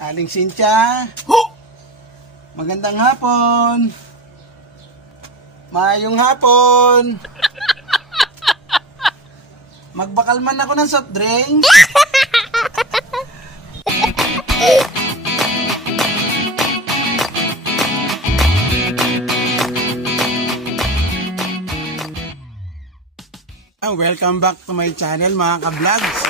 Aling Cynthia. Magandang hapon. Maayong hapon. Magbakal man ako ng soft drinks. Welcome back to my channel mga ka-vlogs.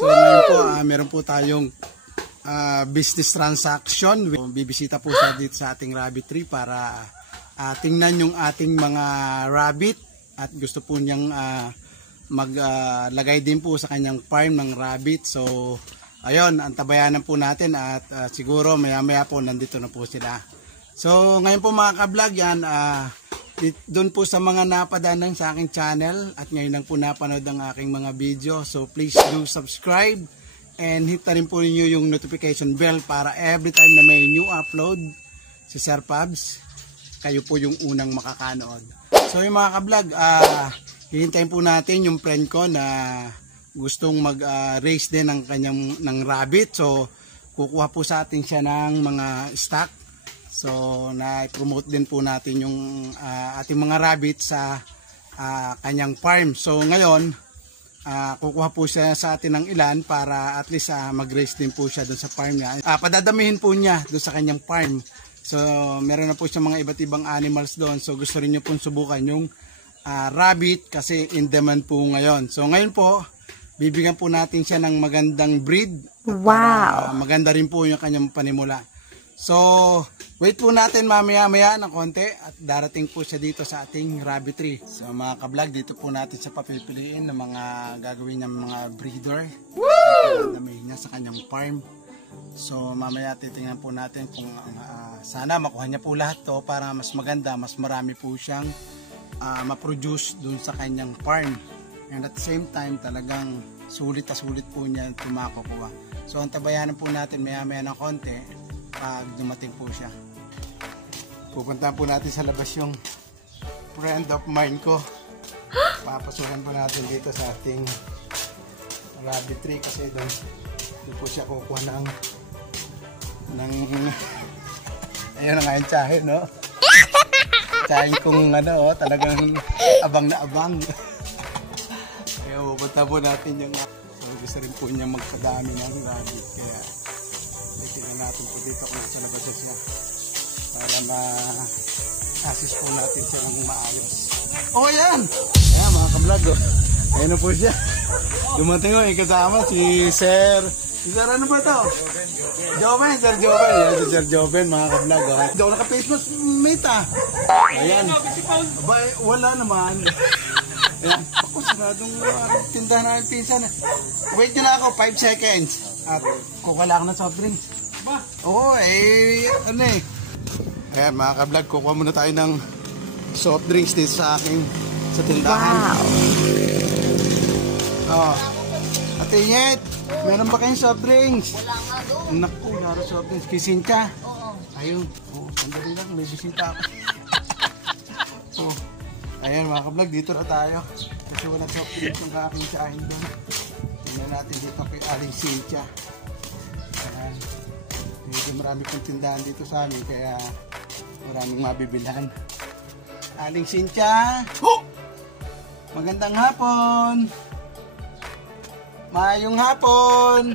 So ngayon po meron po tayong business transaction. Bibisita po siya dito sa ating rabbit tree para tingnan yung ating mga rabbit at gusto po niyang maglagay din po sa kanyang farm ng rabbit. So ayun, antabayanan po natin at siguro maya maya po nandito na po sila. So ngayon po mga ka-vlog yan, doon po sa mga napadaan sa aking channel at ngayon lang po napanood ang aking mga video. So please do subscribe and hit na rin po ninyo yung notification bell para every time na may new upload si Sir Pabs, kayo po yung unang makakanood. So yung mga ka-vlog, hihintayin po natin yung friend ko na gustong mag-raise din ng rabbit. So kukuha po sa atin siya ng mga stock. So na-promote din po natin yung ating mga rabbit sa kanyang farm. So ngayon, kukuha po siya sa atin ng ilan para at least mag-raise din po siya doon sa farm niya. Padadamihin po niya doon sa kanyang farm. So meron na po siya mga iba't ibang animals doon. So gusto rin niyo pong subukan yung rabbit kasi in demand po ngayon. So ngayon po, bibigyan po natin siya ng magandang breed. Wow! Maganda rin po yung kanyang panimula. So, wait po natin mamaya-maya ng konti at darating po siya dito sa ating rabbit tree. So mga ka-vlog, dito po natin siya papipiliin ng mga gagawin ng mga breeder. Damihin niya sa kanyang farm. So mamaya titingnan po natin kung sana makuha niya po lahat to para mas maganda, mas marami po siyang ma-produce dun sa kanyang farm. And at the same time, talagang sulit na sulit po niya tumakukuha. So antabayanan po natin maya-maya ng konti pag dumating po siya. Pupunta po natin sa labas yung friend of mine ko. Papasukan po natin dito sa ating rabbit tree kasi doon po siya kukuha ng ayun na nga yung tsahin, no? Tsahin kung talagang abang na abang. Kaya pupunta po natin yung gusto rin po niya magpadami ng rabbit. Kaya tingnan natin po dito kung sa labas siya para ma-assist po natin siya ng maayos. Oh yan! Ayan mga ka-vlog, ayun na po siya. Dumating ko, kasama si Sir ano ba to? Joven, Sir Joven. Ayan si Sir Joven mga ka-vlog. Hindi ako naka-face mask, mate Ayan. Abay, wala naman. Ayan. Ako, sinadong tindahan na ng pinsan. Wait nyo lang ako, 5 seconds. At kukuha ko ng soft drinks. Oo, Ayan mga ka-vlog, kukuha muna tayo ng soft drinks dito sa aking tindahan. Wow! Ate Yet, meron ba kayong soft drinks? Wala nga doon. Naku, laro soft drinks. Kisin ka? Oo. Ayun. Sandali lang, may bisita ako. Ayan mga ka-vlog, dito na tayo. Kasi walang soft drinks yung aking tsahin doon. Tingnan natin dito kay Aling Cynthia. Ayan. Medyo marami pong tindahan dito sa amin kaya maraming mabibilhan. Aling Cynthia. Magandang hapon. Maayong hapon.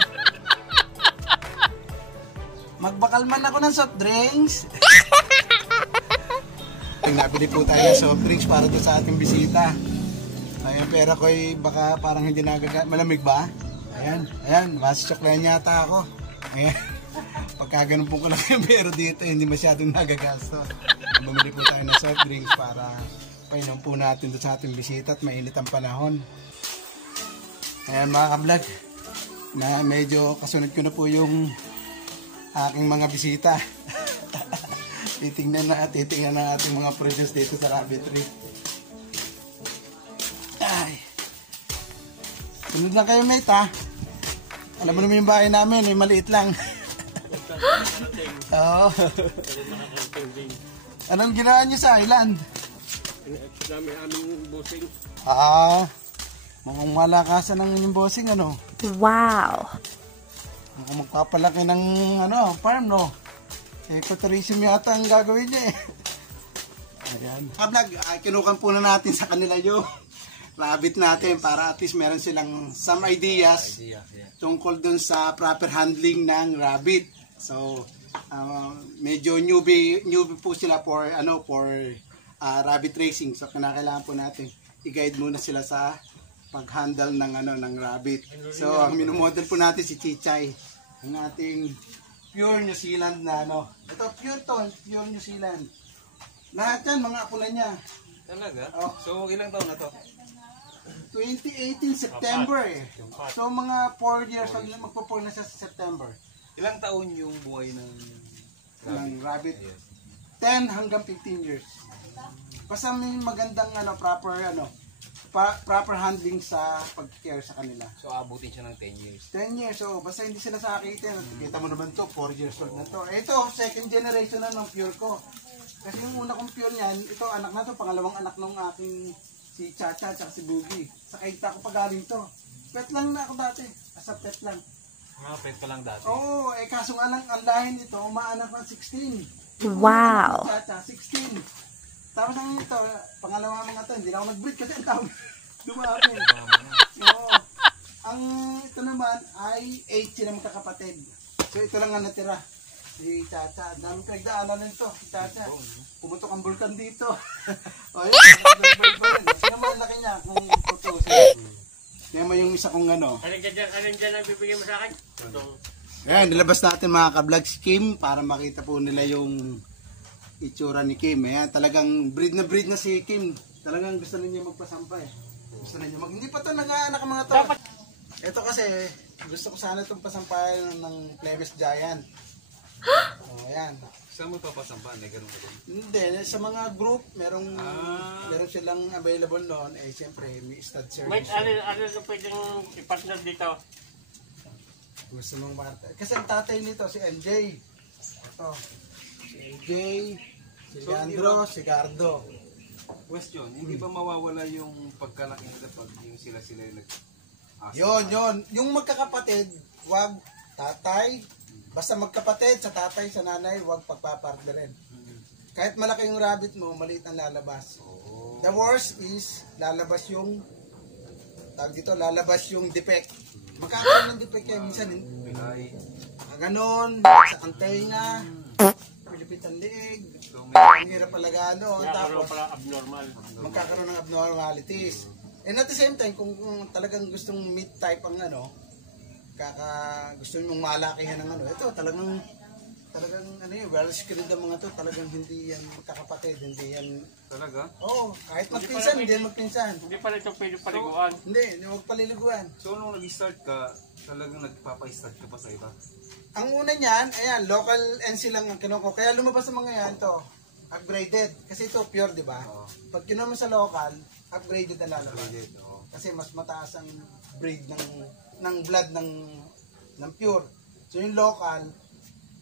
Magbakal man ako ng soft drinks. Nabili po tayo ng soft drinks para doon sa ating bisita. Ayun, pera ko ay baka parang hindi nagagamit. Malamig ba? Ayan, mas chocolate yata ako. Ayan. Pagka ganun po ko lang yung pera dito, hindi masyadong nagagastos. Bumili po tayo ng soft drinks para painom po natin doon sa ating bisita at mainit ang panahon. Ayan mga ka-vlog, na medyo kasunod ko na po yung aking mga bisita. titingnan na ating mga produce dito sa rabbit tree. Ay. Sunod lang kayo mate ha. Alam mo naman yung bahay namin, maliit lang. Oo. Anong ginawa nyo sa island? Dami aming bossing. Mukhang malakasan ng inyong bossing, ano? Wow! Mukhang magpapalaki ng farm, no? Ecotourism yata ang gagawin niya eh. Ayan. Kablog, kinukan po na natin sa kanila yung rabbit natin para at least meron silang some ideas tungkol dun sa proper handling ng rabbit. So, medyo newbie po sila for rabbit racing. So, kinakailangan po natin i-guide muna sila sa pag-handle ng rabbit. So, ang minomodel po natin si Chichay, ang ating pure New Zealand na Ito, pure New Zealand. Lahat yan, mga apo na niya. Talaga? Oh. So, ilang taon na to? 2018 September eh. So, mga 4 years old, magpo-4 na siya sa September. Ilang taon yung buhay ng rabbit? Yes. 10 hanggang 15 years. Basta may magandang proper handling sa pag-care sa kanila. So, abutin siya ng 10 years. 10 years, so basta hindi sila sakitin. Kita mo naman to, 4 years old na to. Ito, second generation na ng pure ko. Kasi yung una kong pure niyan, ito anak na to, pangalawang anak ng aking si Chacha at si Boogie. Sa kaita ko pagaling to. Pet lang na ako dati. Asa pet lang. Pet pa lang dati. Oo, kaso nga lang ang lahin nito, umaanak ng 16. Wow! Chacha, 16. Tapos ang ito, pangalawa mga to, hindi na ako nag-breed kasi ang tawag. Dumami. Oo. Ang ito naman ay 8 sila magkakapatid. So ito lang ang natira. Si Chacha, dami pinagdaanan na ito. Si Chacha, pumutok ang bulkan dito. O yun, kasi naman laki niya kung tutusin. Kaya mo yung isa kong Alin dyan ang bibigyan mo sa akin? Ayan, nilabas natin mga ka-vlog si Kim para makita po nila yung itsura ni Kim. Ayan, talagang breed na si Kim. Talagang gusto niya magpasampa eh. Gusto niya hindi pa ito nag-aanak ang mga to. Ito kasi, gusto ko sana itong pasampayan ng Plebes Giant. O, ayan. Saan mo papasampan? Ganun ka din? Hindi, sa mga group, meron silang available noon. Eh, siyempre, may stud service. Ano pwedeng i-partner dito? Gusto mong marta. Kasi ang tatay nito, si NJ. Ito. Si AJ, si Leandro, si Gardo. Question, hindi ba mawawala yung pagkalaki nila pag yung sila yung nag-asa? Yun. Yung magkakapatid, wag tatay. Basta magkapatid sa tatay, sa nanay, wag pagpapartnerin. Kahit malaki yung rabbit mo, maliit ang lalabas. The worst is, lalabas yung defect. Magkakaroon ng defect yan. Minsan, ganon, sa antay nga, pilipit ang liig. Ang hirap palaga tapos magkakaroon ng abnormalities. And at the same time, kung talagang gustong meat type ang gusto mong malakihan ng ito talagang well skilled ang mga to, talagang hindi yan magkakapatid, hindi yan talaga? Oo, kahit magpinsan, hindi yan magpinsan. Hindi pala ito pwede paliguan. Hindi magpaliliguan. So nung nag-start ka, talagang nagpapa-start ka pa sa iba? Ang una niyan, ayan, local NC lang ang kinuha ko. Kaya lumabas ang mga yan to, upgraded. Kasi ito pure, di ba? Pag kinuha mo sa local, upgraded na lalabas. Kasi mas mataas ang breed ng blood ng pure. So yung local,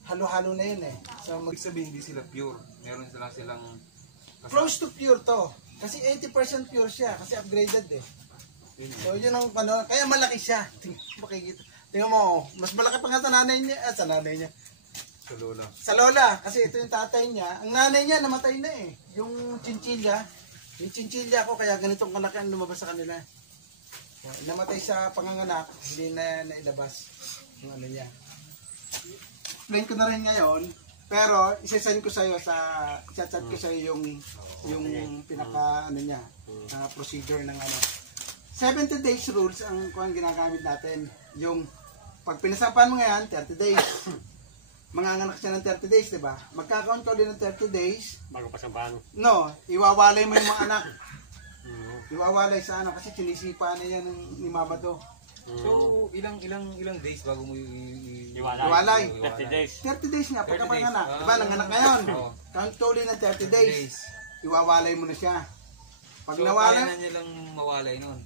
halo-halo na yun eh. So Ibig sabihin hindi sila pure. Meron silang close to pure to. Kasi 80% pure siya. Kasi upgraded eh. So yun ang kaya malaki siya. Tingnan mo, mas malaki pa nga sa nanay niya. Sa lola. Sa lola. Kasi ito yung tatay niya. Ang nanay niya namatay na eh. Yung chinchilla. Yung chinchilla ko kaya ganitong kalaki ang lumabas sa kanila. Namatay sa panganganak. Hindi na nailabas yung niya. Explain ko na rin ngayon. Pero isasend ko sa'yo chat ko sa'yo yung pinaka procedure ng 70 days rules ang ginagamit natin. Yung pag pinasapan mo ngayon, 30 days. Manganganak siya ng 30 days, di ba? Magkakount ka ulit ng 30 days. Bago pasampahan. No, iwawalay mo yung mga anak. Iwawalay sa kasi sinisipa na yan ni Mama to. So, ilang days bago mo iwalay? 30 days. 30 days nga, pagkapanganak. Diba, nanganak ngayon. Count ka ulit ng 30 days. Iwawalay mo na siya. Pag so, nawala, kaya na nilang mawalay nun?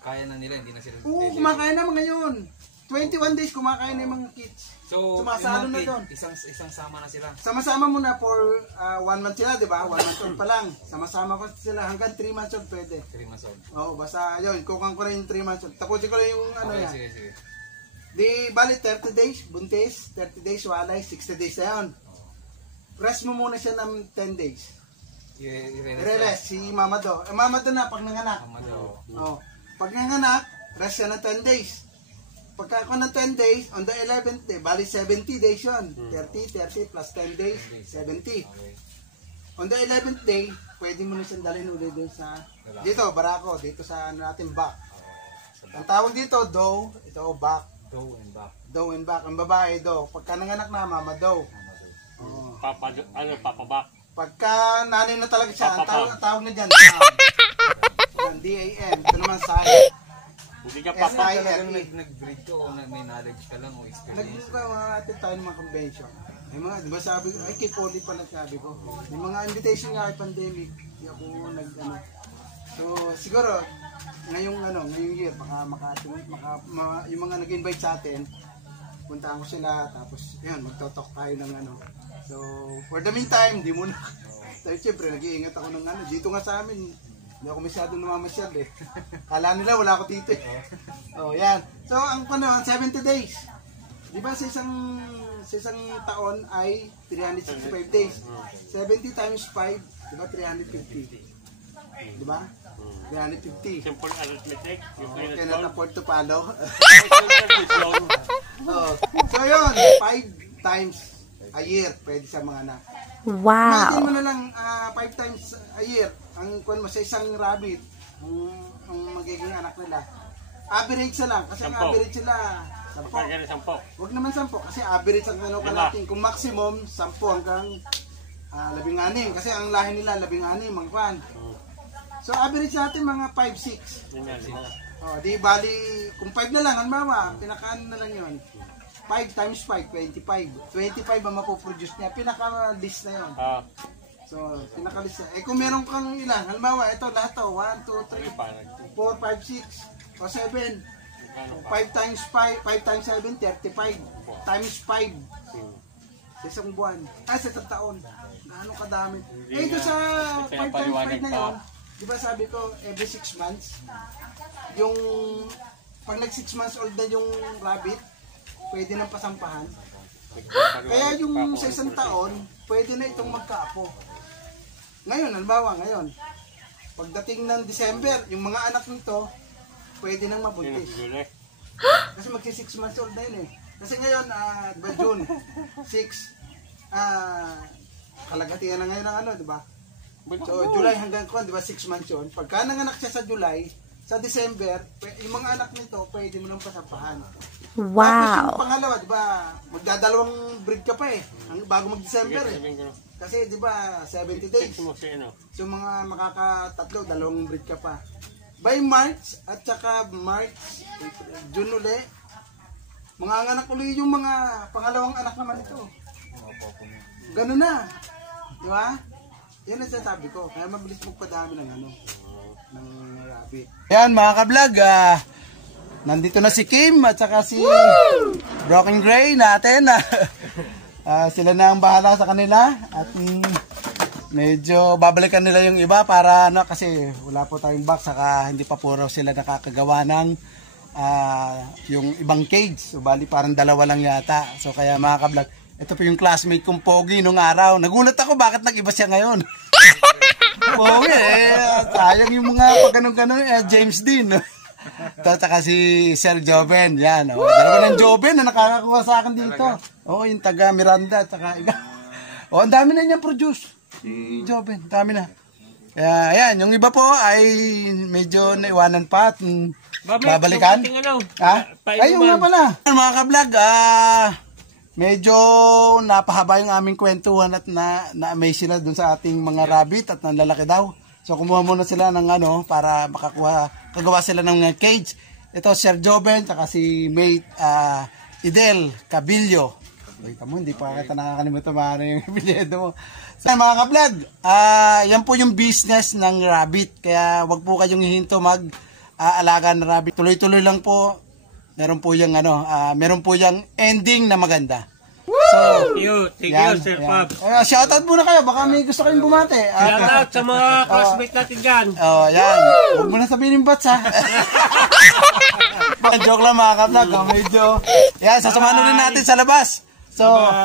Kaya na nila, hindi na sila... Oo, kumakain na mga ngayon. 21 days kumakain na yung mga kids. So, sumasalo na doon. Isang sama na sila. Sama-sama muna for 1 month sila, di ba? 1 month old pa lang. Sama-sama pa sila hanggang 3 months old pwede. 3 months old. Oo, basta yun. Kukang ko rin yung 3 months old. Tapusin ko rin yung okay, yan. Sige. Di, bali 30 days, buntis, 30 days, walay, 60 days na yun. Rest mo muna siya ng 10 days. I-release si Mama Do. Mama Do na, pag nanganak. Oh. Pag nanganak, rest siya ng 10 days. Pagka ako ng 10 days, on the 11th day, bali 70 days yun. 30 plus 10 days, 70. On the 11th day, pwede mo na siyang dalhin ulit dun sa, dito, barako, dito sa ano natin, back. Ang tawag dito, doe, ito, back. Doe and back. Ang babae, doe. Pagka nanganak na, Mama Doe. Oh. Papabak. Pagka nanay na talaga siya, ang tawag na dyan, DAN. Ito naman sa Hindi ka papabak. Nag-breed ka o may knowledge ka lang o experience? Nag-natin tayo ng mga convention. May mga, di ba sabi ko, ay kay Polly pa nagsabi ko. May mga invitation nga ay pandemic. Hindi ako So, siguro, ngayong year, yung mga nag-invite sa atin, puntaan ko sila, tapos, yun, magtotok tayo ng So, for the meantime, di muna. Dahil siyempre, nag-iingat ako ng dito nga sa amin, hindi ako masyadong namamasyal eh. Kala nila, wala ako dito eh. Oh, yan. So, ang 70 days. Di ba sa isang taon ay 365 days. 70 times 5, di ba 350? Di ba? 350. Simple arithmetic. You Cannot afford to follow. oh. So yun, 5 times a year pwede sa mga anak. Wow. Imagine mo na lang 5 times a year ang kuwan mo sa isang rabbit ang magiging anak nila. Average na lang kasi ang average sila 10. Huwag naman 10 kasi average ang natin. Kung maximum 10 hanggang 16 kasi ang lahi nila 16 mga fan. So average natin mga 5-6. Oh, di bali kung 5 na lang halimbawa, pinakaan na lang 'yon. 5 times 5, 25. 25 ang mapoproduce niya. Pinaka-list na 'yon. So, pinaka-list na. Eh kung meron kang ilan, halimbawa ito lahat to, 1 2 3 4 5 6 o 7. 5 times 5, 5 times 7, 35. Times 5. Sa isang buwan. Sa isang taon. Gaano kadami. Eh ito sa 5 times 5 na 'yon. Di ba sabi ko, every 6 months, yung, pag nag 6 months old na yung rabbit, pwede nang pasampahan. Kaya yung sa isang taon, pwede na itong magkaapo. Ngayon, halimbawa ngayon, pagdating ng December, yung mga anak nito, pwede nang mabuntis. Kasi magsi 6 months old na yun eh. Kasi ngayon, diba June, 6, kalagatian na ngayon ang di ba? So, July hanggang di ba 6 months yun. Pagka nanganak siya sa July, sa December, yung mga anak nito, pwede mo nang pasampahan. Wow! Tapos yung pangalawa, di ba, magdadalawang breed ka pa eh, bago mag-December eh. Kasi di ba, 70 days. So, mga makakatatlo, 2 breed ka pa. By March, at saka June uli, mga anak uli yung mga pangalawang anak naman ito. Ganun na. Di ba? Yan ang sasabi ko. Kaya mabilis magpadami ng ng rabbit. Ayan mga ka-vlog, nandito na si Kim at saka si Broken Gray natin. Sila na ang bahala sa kanila at medyo babalikan nila yung iba para kasi wala po tayong box saka hindi pa puro sila nakakagawa ng yung ibang cage. So bali parang 2 lang yata. So kaya mga ka-vlog, ito po yung classmate kong Pogi nung araw. Nagulat ako bakit nag-iba siya ngayon. Pogi sayang yung mga pag ganun James Dean. Ito saka si Sir Joven. Yan. Dalawa ng Joven na nakakakuha sa akin dito. Yung taga Miranda. Saka ang dami na niyang produce. Si Joven. Dami na. Ayan. Yung iba po ay medyo naiwanan pa at babalikan. Ayun nga pala. Mga ka-vlog, medyo napahaba yung aming kwentuhan at na-amaze sila dun sa ating mga rabbit at nanlalaki daw. So kumuha muna sila ng para kagawa sila ng cage. Ito Sir Joven, saka si mate Idel Cabillo. Kita mo, hindi pa kita nakakalimutan yung bilyedo mo. So mga ka-vlog, yan po yung business ng rabbit. Kaya wag po kayong hihinto mag-alaga ng rabbit. Tuloy-tuloy lang po. Meron po yung ending na maganda. So, thank you, Sir Pab. Shoutout muna kayo, baka may gusto kayong bumate. Shoutout sa mga classmates natin dyan. Yan. Huwag mo na sabihin yung bats ha. Joke lang mga kablog. Medyo, yan, sasamahan ulit natin sa labas. So,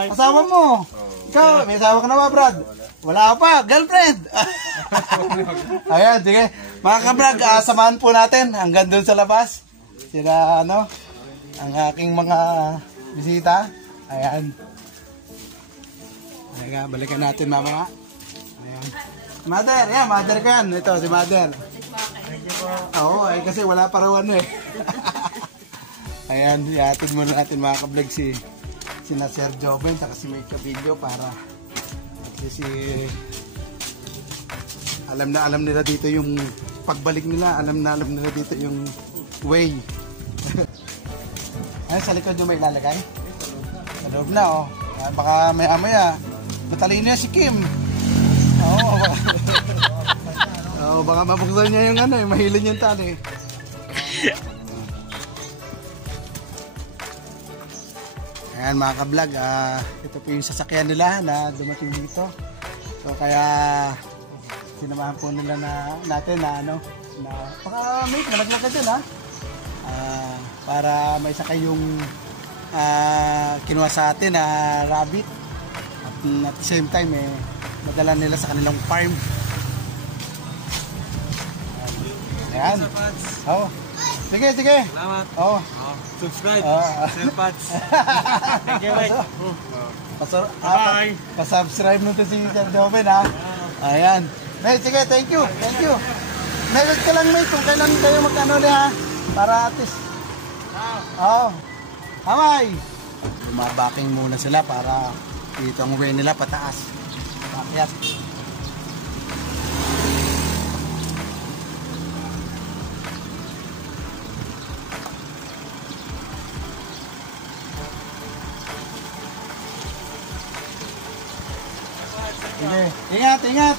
asawa mo. Ikaw, may asawa ka na ba, Brad? Wala pa, girlfriend. Ayan, sige. Mga kablog, samahan po natin hanggang doon sa labas. Sila, ang aking mga bisita. Ayan. Ayan, balikan natin mamaya. Ayan. Mother, yan, mother ka yan. Ito, si mother. Oo, kasi wala pa raw Ayan, iatid muna natin mga kablog sina Sir Joven at si May Cabillo para kasi alam nila dito yung pagbalik nila, alam nila dito yung way. Ay, sa likod yung may ilalagay? Sa loob na, oh. Baka maya matalino si Kim. Oo. Oh, baka mabuksan niya yung mahilin yung tali. Ayan mga kablog, ito po yung sasakyan nila na dumating dito. So kaya sinamahan po nila natin na baka may nalaglag ka dyan para may sakay yung kinuha sa atin na rabbit. At the same time madala nila sa kanilang farm. Ayan. Oh. Sige. Salamat. Oh. Subscribe. Sir Pats. Thank you, mate. Bye. Pa-subscribe nito si Sir Joven Ayan. May, sige, thank you. Message ka lang, mate, kung kailan kayo para at least. Hamay. Lumabaking muna sila para dito ang way nila pataas. Pakyat. Sige, ingat.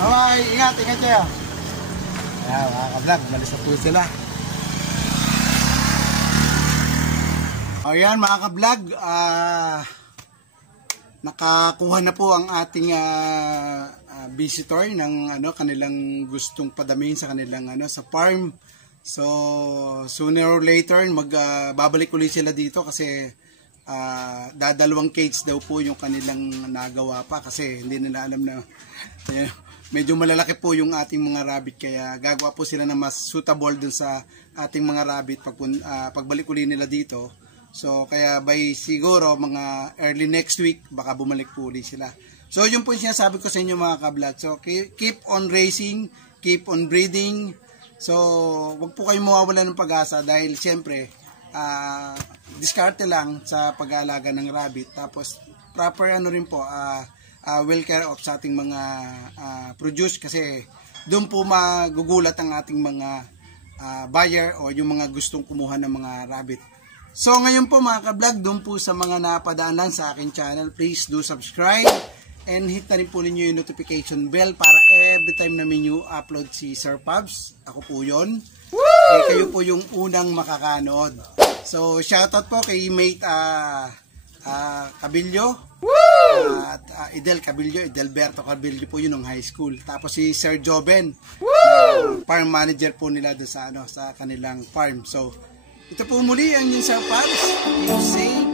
Bye, ingat kayo. Ayan, mga kablog, malis na po sila. Ayan mga kablog, nakakuha na po ang ating visitor ng kanilang gustong padamihin sa kanilang sa farm. So sooner or later babalik ulit sila dito kasi dadalawang cage daw po yung kanilang nagawa pa kasi hindi nila alam na medyo malalaki po yung ating mga rabbit kaya gagawa po sila na mas suitable dun sa ating mga rabbit pagbalik ulit nila dito. So kaya by siguro mga early next week baka bumalik po ulit sila. So yun po yung sinasabi ko sa inyo mga kablog. So keep on racing, keep on breeding. So, wag po kayong mawawala ng pag-asa dahil siyempre, diskarte lang sa pag-aalaga ng rabbit. Tapos, proper rin po, well care of sa ating mga produce kasi doon po magugulat ang ating mga buyer o yung mga gustong kumuha ng mga rabbit. So, ngayon po mga kablog, doon po sa mga napadaan lang sa akin channel, please do subscribe. And hit na rin po ninyo yung notification bell para every time namin yung upload si Sir Pabs. Ako po yun. Kayo po yung unang makakanood. So shoutout po kay mate Cabillo. At Edelberto Cabillo po yun ng high school. Tapos si Sir Joven, farm manager po nila doon sa, sa kanilang farm. So ito po muli ang yung Sir Pabs. Yung saying